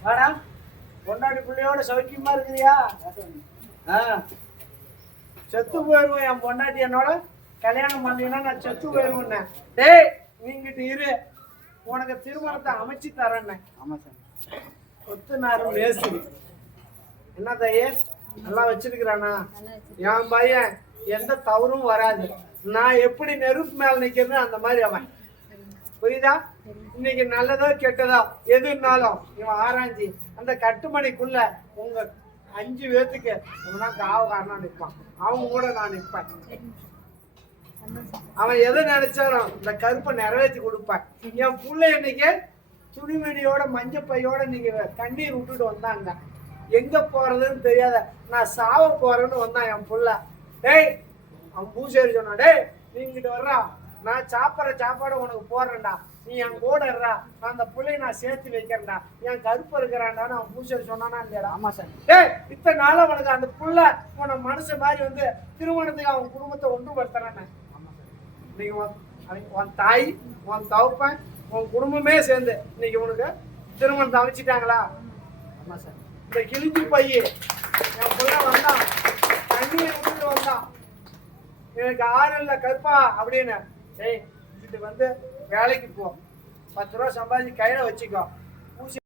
வாடா. பொண்டாட்டி பிள்ளையோட சௌக்கியமா இருக்கிறியா ஆ. செத்து போயிருவேன் என் பொண்டாட்டி என்னோட. கல்யாணம் பண்ணீங்கன்னா நான் செத்து போயிருவேன் டேய் நீங்கிட்டு இரு. உனக்கு திருமணத்தை அமைச்சு தரேன்னு. ஆமா சாமி கொத்துனாரு மேஸ்திரி என்ன தாயே? நல்லா வச்சிருக்கிறானா? என் பையன் எந்த தவறும் வராது. நான் எப்படி நெருப்பு மேல நிக்கிறேனோ அந்த மாதிரி அவன். புரியுதா? இன்னைக்கு நல்லதோ கெட்டதோ எதுனாலும் இவன் ஆராய்ஞ்சி அந்த கட்டுமணிக்குள்ள உங்க அஞ்சு பேத்துக்கு இவனா காவகாரனா நிற்பான் அவன் கூட நான் நிற்பேன் அவன் எதை நினைச்சாலும் இந்த கருப்பை நிறைவேற்றி கொடுப்பான். என் புள்ள இன்னைக்கு துணிமணியோட மஞ்சப்பையோட நீங்க கண்ணீர் விட்டுட்டு வந்தாங்க. எங்க போறதுன்னு தெரியாத நான் சாவ போறேன்னு வந்தான் என் புள்ள. டேய் அவன் பூசேரி சொன்னான் டேய் நீங்கிட்ட நான் சாப்பிட்ற சாப்பாடு உனக்கு போடுறேன்டா. நீ என் கூட இருறா நான் அந்த புள்ளைய நான் சேர்த்து வைக்கிறேன்டா. என் கருப்பு இருக்கிறான்டான்னு அவன் பூசேரி சொன்னானா இல்லையாடா ஆமா சாமி டேய் இத்தனை நாளா உனக்கு அந்த புள்ள உன மனுஷ மாதிரி வந்து திருமணத்துக்கு அவன் குடும்பத்தை ஒன்றுபடுத்துறானே. ஆமா சாமி இன்னைக்கு உன் தாய் உன் தகப்பன் உன் குடும்பமே சேர்ந்து இன்னைக்கு உனக்கு திருமணத்தை அமைச்சிட்டாங்களா ஆமா சாமி இந்த கிழிஞ்சி பைய என் புள்ள வந்தான். தண்ணியை விட்டுட்டு வந்தான். எனக்கு ஆறு இல்லை கருப்பா அப்படின்னு டேய் இது வந்து வேலைக்கு போ. பத்து ரூபா சம்பாதிச்சு கையில வச்சுக்கோ.